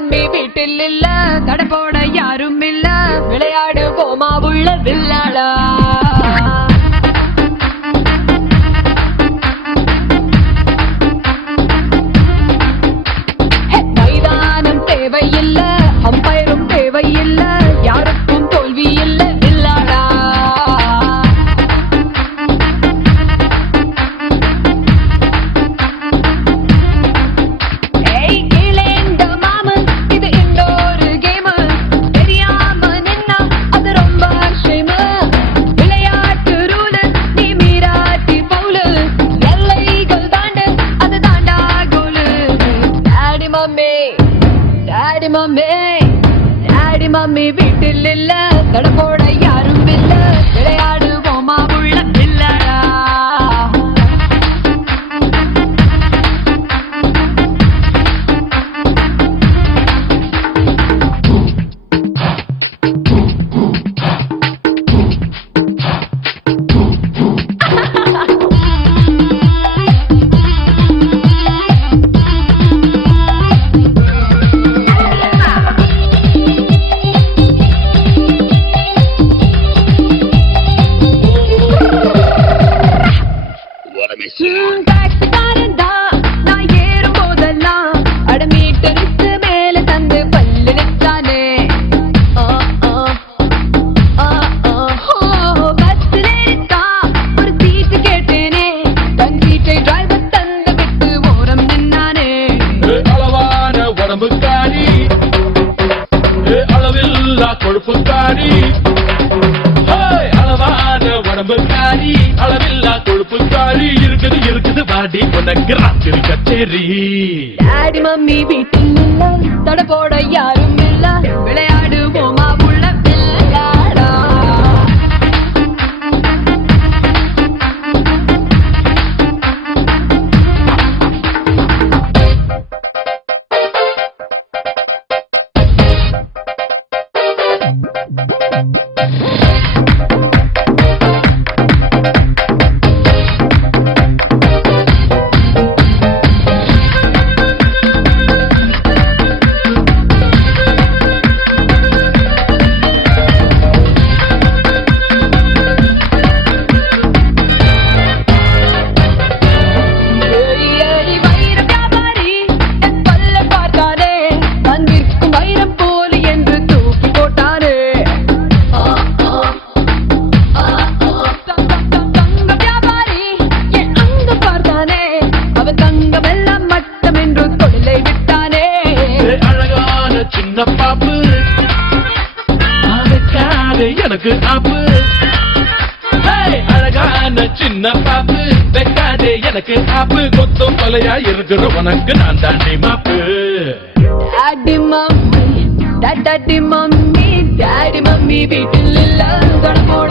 Mummy வீட்டில் இல்ல, தடை போட யாரும் இல்ல, விளையாடு போமா உள்ள வில்லாடா. மைதானம் தேவையில்ல, அம்பயரும் தேவையில்ல, யாருக்கும் தோல்வி இல்ல வில்லாடா. டாடி மம்மி வீட்டில் இல்ல, தடை போட யாரும் இல்ல, விளையாடு போமா உள்ள வில்லாடா. கொழுப்புக்காரி அளவான உடம்புக்காரி, அளவில்லா கொழுப்புக்காரி, இருக்குது இருக்குது வாடி உனக்கு ராத்திரி கச்சேரி. டாடி மம்மி வீட்டில் இல்ல, தடை போட யாரும் இல்ல, விளையாடு போமா உள்ள வில்லாடா. எனக்கு ஆப்பு அழகான சின்ன பாப்பு, வெக்காதே எனக்கு ஆப்பு, கொத்தும் கொலையா இருக்கிற உனக்கு நான் தாண்டி மாப்பு. Daddy mummy daddy mummy daddy mummy வீட்டில் இல்ல, தடை போட